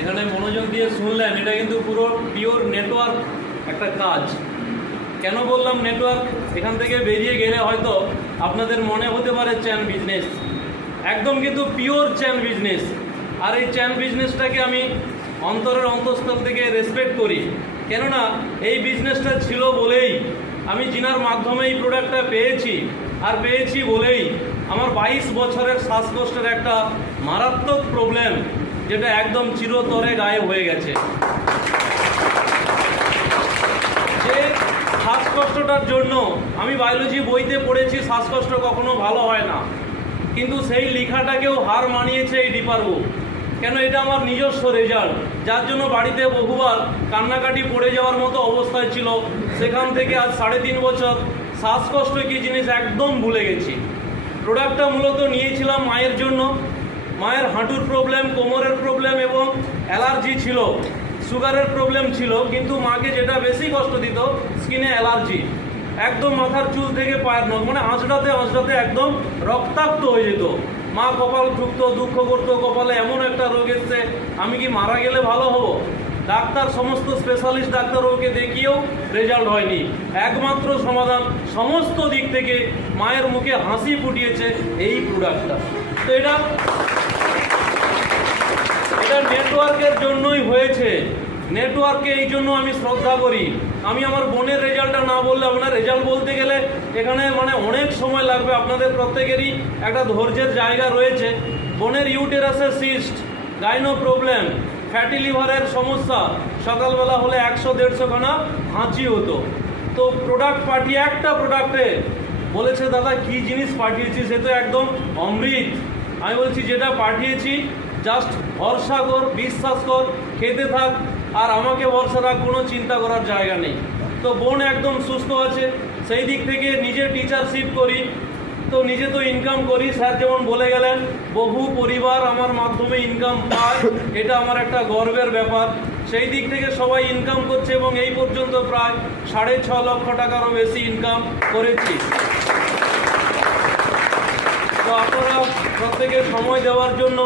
এখানে মনোযোগ দিয়ে শুনলেন, এটা কিন্তু পুরো পিওর নেটওয়ার্ক একটা কাজ। কেন বললাম নেটওয়ার্ক? এখান থেকে বেরিয়ে গেলে হয়তো আপনাদের মনে হতে পারে চেন বিজনেস, একদম কিন্তু পিওর চেন বিজনেস। আর এই চেন বিজনেসটাকে আমি অন্তরের অন্তঃস্থল থেকে রেসপেক্ট করি, কেননা এই বিজনেসটা ছিল বলেই আমি যিনার মাধ্যমে এই প্রোডাক্টটা পেয়েছি, আর পেয়েছি বলেই আমার 22 বছরের শ্বাসকষ্টের একটা মারাত্মক প্রবলেম, যেটা একদম চিরতরে গায়েব হয়ে গেছে। যে শ্বাসকষ্টটার জন্য আমি বায়োলজি বইতে পড়েছি শ্বাসকষ্ট কখনো ভালো হয় না, কিন্তু সেই লেখাটাকেও হার মানিয়েছে এই ডিপারবু। কেন? এটা আমার নিজস্ব রেজাল্ট, যার জন্য বাড়িতে বহুবার কান্নাকাটি পড়ে যাওয়ার মতো অবস্থায় ছিল। সেখান থেকে আজ 3.5 বছর শ্বাসকষ্ট কী জিনিস একদম ভুলে গেছি। প্রোডাক্টটা মূলত নিয়েছিলাম মায়ের জন্য। মায়ের হাঁটুর প্রবলেম, কোমরের প্রবলেম এবং অ্যালার্জি ছিল, সুগারের প্রবলেম ছিল, কিন্তু মাকে যেটা বেশি কষ্ট দিত স্কিনে অ্যালার্জি। একদম মাথার চুল থেকে পায়ের নখ, মানে আঁচড়াতে আঁচড়াতে একদম রক্তাক্ত হয়ে যেত। মা কপাল ঠুকতো, দুঃখ করতো, কপালে এমন একটা রোগ এসছে, আমি কি মারা গেলে ভালো হব? ডাক্তার, সমস্ত স্পেশালিস্ট ডাক্তার ওকে দেখিয়েও রেজাল্ট হয়নি। একমাত্র সমাধান সমস্ত দিক থেকে মায়ের মুখে হাসি ফুটিয়েছে এই প্রোডাক্টটা। তো এটা নেটওয়ার্কের জন্যই হয়েছে। নেটওয়ার্ককে এই জন্য আমি শ্রদ্ধা করি। আমি আমার বোনের রেজাল্টটা না বললে হবে না। রেজাল্ট বলতে গেলে এখানে মানে অনেক সময় লাগবে। আপনাদের প্রত্যেকেরই একটা ধৈর্যের জায়গা রয়েছে। বোনের ইউটেরাসের সিস্ট, গাইনো প্রবলেম, ফ্যাটি লিভারের সমস্যা, সকালবেলা হলে 100-150 খানা হাঁচি হতো। তো প্রোডাক্ট পাঠিয়ে, একটা প্রোডাক্টে বলেছে দাদা কী জিনিস পাঠিয়েছি, সে তো একদম অমৃত। আমি বলছি যেটা পাঠিয়েছি জাস্ট ভরসা কর, বিশ্বাস কর, খেতে থাক, আর আমাকে ভরসা রাখ, কোনো চিন্তা করার জায়গা নেই। তো বোন একদম সুস্থ আছে। সেই দিক থেকে নিজে টিচারশিপ করি, তো নিজে তো ইনকাম করি। স্যার যেমন বলে গেলেন, বহু পরিবার আমার মাধ্যমে ইনকাম পায়, এটা আমার একটা গর্বের ব্যাপার। সেই দিক থেকে সবাই ইনকাম করছে এবং এই পর্যন্ত প্রায় 6.5 লক্ষ টাকারও বেশি ইনকাম করেছি। তো আপনারা প্রত্যেকে সময় দেওয়ার জন্য